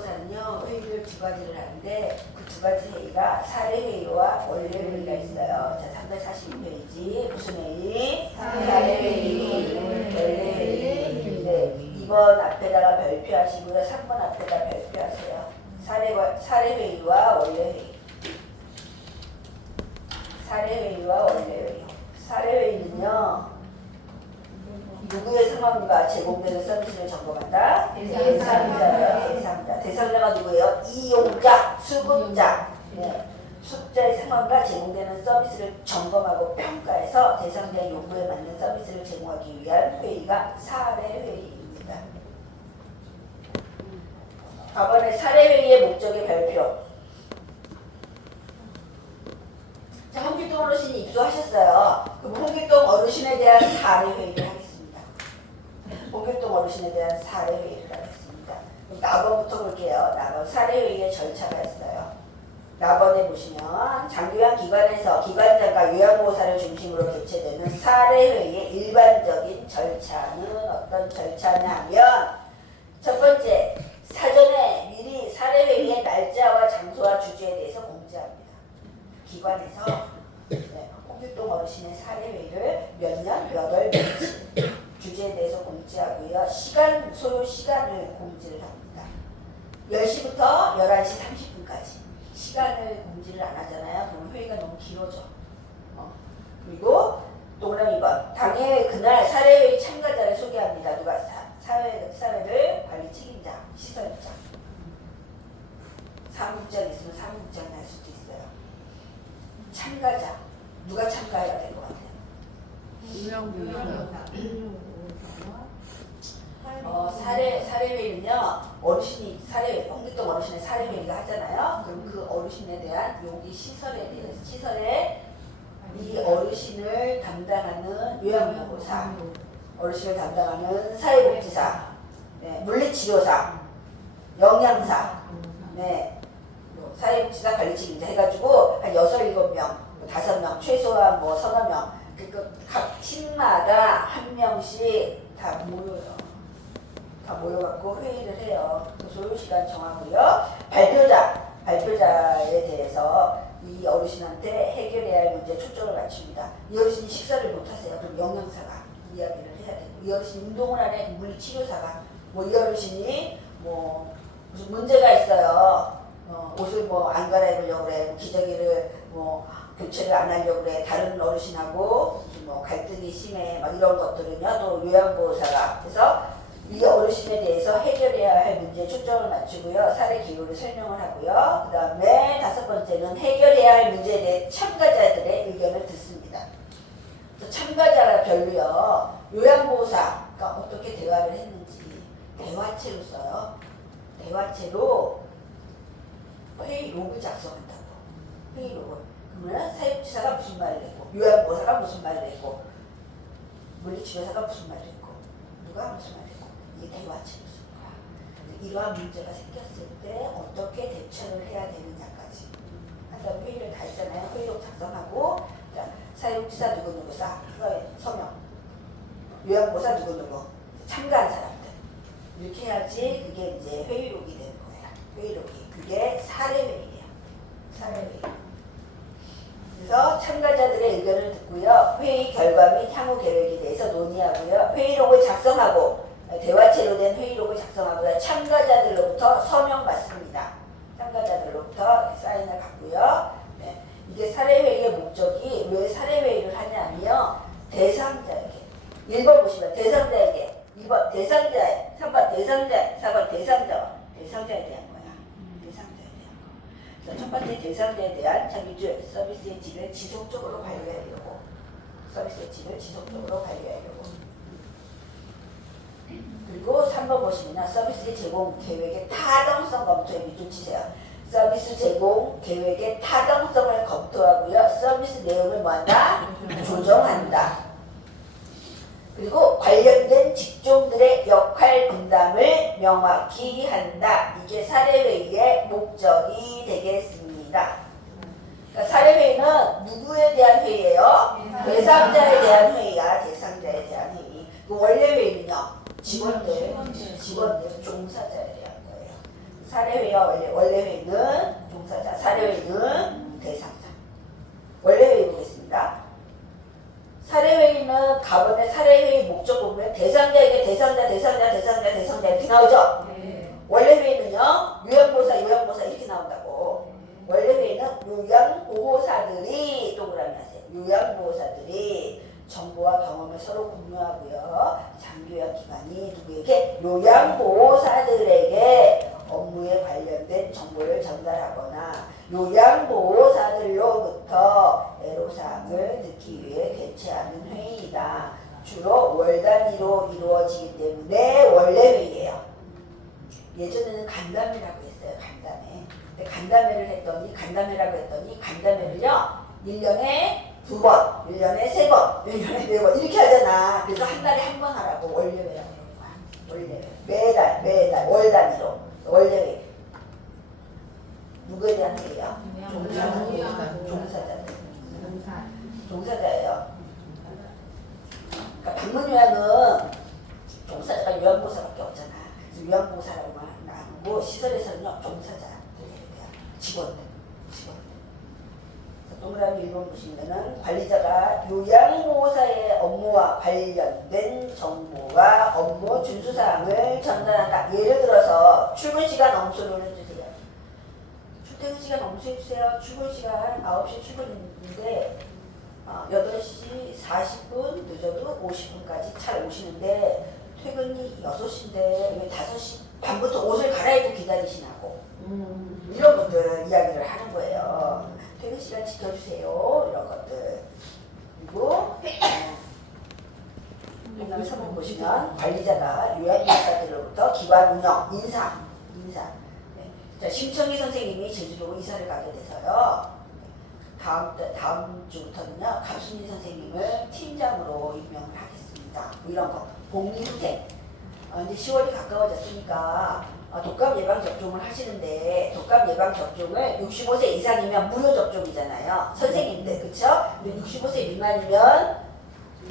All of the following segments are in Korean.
요양보호사는요 회의를 두 가지를 하는데 그 두 가지 회의가 사례회의와 원래회의가 있어요. 자, 342페이지 무슨 회의? 사례회의, 원래회의. 네, 2번 앞에다가 별표하시고요. 3번 앞에다 별표하세요. 사례회의와 원래회의. 사례회의와 원래회의. 사례회의는요 누구의 상황과 제공되는 서비스를 점검한다? 대상자. 대상자가 누구예요? 이용자, 수급자. 네. 수급자의 상황과 제공되는 서비스를 점검하고 평가해서 대상자의 요구에 맞는 서비스를 제공하기 위한 회의가 사례회의입니다. 4번에 사례회의의 목적의 발표. 자, 홍길동 어르신이 입소하셨어요. 그럼 홍길동 어르신에 대한 사례회의를 하겠습니다. 홍길동 어르신에 대한 사례회의를 하겠습니다. 그럼 나번부터 볼게요. 나번 사례회의의 절차가 있어요. 나번에 보시면 장교양 기관에서 기관장과 요양보호사를 중심으로 개최되는 사례회의의 일반적인 절차는 어떤 절차냐면 첫 번째, 사전에 미리 사례회의의 날짜와 장소와 주제에 대해서 공지합니다. 기관에서 홍길동 어르신의 사례회의를 몇 년, 몇 월, 며칠 주제에 대해서 공지하고요. 소요 시간을 공지를 합니다. 10시부터 11시 30분까지 시간을 공지를 안 하잖아요. 그럼 회의가 너무 길어져. 그리고 동그라미 2번 당일 그날 사례회의 참가자를 소개합니다. 누가 사회를 관리 책임자, 시설자. 사무국장 있으면 사무국장을 할 수도 있어요. 참가자 누가 참가해야 될 것 같아요? 사례회의는요 어르신이 홍길동 어르신의 사례회의가 하잖아요. 그럼 그 어르신에 대한 여기 시설에 대해서 시설에 이 어르신을 담당하는 요양보호사, 어르신을 담당하는 사회복지사, 네, 물리치료사, 영양사, 네, 사회복지사 관리책임자 해가지고 한 6, 7명, 5명, 최소한 뭐 서너 명, 각 팀마다 한 명씩 다 모여요. 다 모여갖고 회의를 해요. 소요시간 정하고요. 발표자에 대해서 이 어르신한테 해결해야 할 문제에 초점을 맞춥니다. 이 어르신이 식사를 못하세요. 그럼 영양사가 이야기를 해야 되고, 이 어르신 운동을 안 해. 물리치료사가 이 어르신이 무슨 문제가 있어요. 옷을 안 갈아입으려고 그래. 기저귀를 교체를 안 하려고 그래. 다른 어르신하고 갈등이 심해. 막 이런 것들은요. 또 요양보호사가. 그래서 이 어르신에 대해서 해결해야 할 문제에 초점을 맞추고요. 사례 기록을 설명을 하고요. 그 다음에 5번째는 해결해야 할 문제에 대해 참가자들의 의견을 듣습니다. 참가자가 별로요. 요양보호사가 어떻게 대화를 했는지 대화체로 써요. 대화체로 회의 로그 작성한다고. 회의 로그. 그러면 사회복지사가 무슨 말을 했고, 요양보호사가 무슨 말을 했고, 물리치료사가 무슨 말을 했고, 누가 무슨 말을 했고, 이게 대화체로 쓴 거야. 이러한 문제가 생겼을 때 어떻게 대처를 해야 되느냐까지 한 다음에 회의를 다 했잖아요. 회의록 작성하고, 사회복지사 누구누구 서명, 요양보호사 누구누구, 참가한 사람들 이렇게 해야지 그게 이제 회의록이 되는 거야. 회의록이. 그게 사례회의예요. 사례회의. 그래서 참가자들의 의견을 듣고요. 회의 결과 및 향후 계획에 대해서 논의하고요. 회의록을 작성하고 대화체로 된 회의록을 작성하고요. 참가자들로부터 서명 받습니다. 참가자들로부터 사인을 받고요. 네. 이게 사례회의의 목적이 왜 사례회의를 하냐면요. 대상자에게 1번 보시면 대상자에게 2번 대상자에 3번 대상자에 4번 대상자에 대한 거야. 대상자에 대한 거. 그래서 첫 번째 대상자에 대한 자기주의 서비스의 질을 지속적으로 관리하려고. 서비스의 질을 지속적으로 관리하려고. 그리고 3번 보시면 서비스 제공 계획의 타당성 검토에 밑줄 치세요. 서비스 제공 계획의 타당성을 검토하고요. 서비스 내용을 뭐한다? 조정한다. 그리고 관련된 직종들의 역할 분담을 명확히 한다. 이게 사례회의의 목적이 되겠습니다. 그러니까 사례회의는 누구에 대한 회의예요? 대상자에 대한 회의야. 대상자에 대한 회의. 그 원래 회의는요. 직원들, 종사자에 대한 거예요. 사례회와 원래회의는 종사자, 사례회의는 대상자. 원래회의 보겠습니다. 사례회의는 가번의 사례회의 목적 보면 대상자에게 대상자 이렇게 나오죠? 네. 원래회의는요, 요양보호사 이렇게 나온다고. 원래회의는 요양보호사들이 동그라미 하세요. 요양보호사들이 정보와 경험을 서로 공유하고요. 장교양기관이 누구에게? 요양보호사들에게 업무에 관련된 정보를 전달하거나 요양보호사들로부터 애로사항을 듣기 위해 개최하는 회의이다. 주로 월 단위로 이루어지기 때문에 원래회의예요. 예전에는 간담회라고 했어요. 간담회. 근데 간담회라고 했더니 간담회를요 1년에 2번, 1년에 3번, 1년에 4번 이렇게 하잖아. 그래서 한 달에 한 번 하라고 원래회라고 그러는 거야. 원래회. 매달 월 단위로 원래회. 누구에 대한 회의야? 종사자예요. 그러니까 방문 요양은 종사자가 요양보호사밖에 없잖아. 그래서 요양보호사라고만 나누고 시설에서는요 종사자들이에요. 직원들. 동그라미 1번 보시면은 관리자가 요양보호사의 업무와 관련된 정보와 업무 준수사항을 전달한다. 예를 들어서 출근 시간 엄수를 해주세요. 출퇴근 시간 엄수해주세요. 출근 시간 9시 출근인데 8시 40분 늦어도 50분까지 잘 오시는데 퇴근이 6시인데 왜 5시 반부터 옷을 갈아입고 기다리시냐고 이런 것들 이야기를 하는 거예요. 퇴근 시간 지켜주세요. 이런 것들. 그리고 그다음에 3번 보시면 관리자가 요양보호사들로부터 기관 운영, 인사. 네. 자, 심청희 선생님이 제주도로 이사를 가게 돼서요. 다음 주부터는요 갑순희 선생님을 팀장으로 임명을 하겠습니다. 뭐 이런 거. 복리후생. 이제 10월이 가까워졌으니까 독감 예방 접종을 하시는데 독감 예방 접종을 65세 이상이면 무료 접종이잖아요. 선생님들 그쵸? 65세 미만이면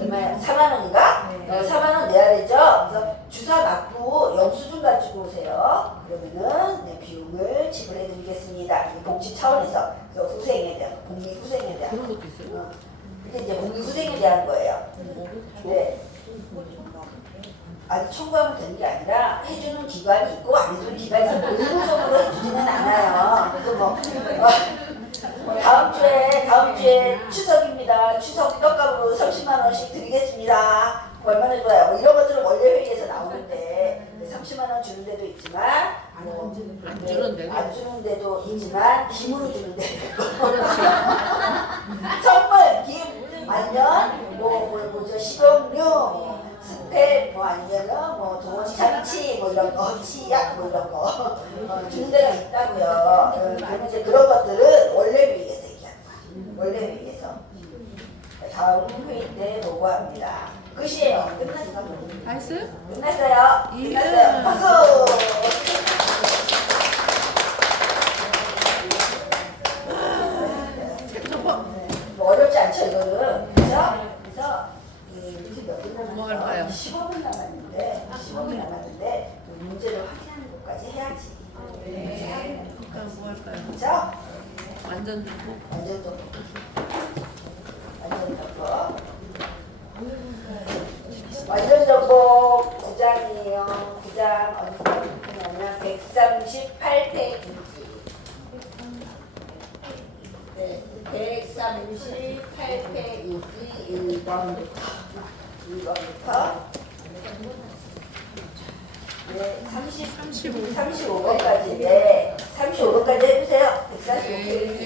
얼마야? 4만 원인가? 네. 4만 원 내야 되죠? 그래서 주사 맞고 영수증 가지고 오세요. 그러면은 비용을 지불해 드리겠습니다. 복지 차원에서. 그래서 후생에 대한 복리 후생에 대한 그런 것도 있어요? 그게 이제 복리 후생에 대한 거예요. 네. 아니 청구하면 되는 게 아니라 해주는 기관이 있고 안 해주는 기관이 있고 의무적으로 해주지는 않아요. 그래서 다음 주에 추석입니다. 추석 떡값으로 30만 원씩 드리겠습니다. 얼마나 좋아요. 뭐 이런 것들은 원래 회의에서 나오는데 30만 원 주는 데도 있지만 안 주는 데도 있지만 김으로 주는 데도 있고 선물 김 아니면 뭐죠 식용유 스펙 뭐 아니면은 뭐 도장치 뭐 이런 거 치약 뭐 이런 거 주는 데가 있다고요. 그러면 이제 그런 것들은 원래 회의에서 얘기하는 거야. 원래 회의에서 다음 회의 때 보고합니다. 끝이에요. 끝났어. 알았어요? 끝났어요. 예. 끝났어요. 박수. 뭐 어렵지 않죠 이거는. 그죠? 그래서 몇분 뭐 할까요? 15분 남았는데 문제를 확인하는 것까지 해야지. 네. 그러니까 뭐 할까요? 그죠? 완전 좋고. 완전 좀 완전 정보 9장이에요. 9장 어디냐면 138페이지. 네, 138페이지 1번부터 네, 35번까지인데 35번까지 해주세요. 145페이지.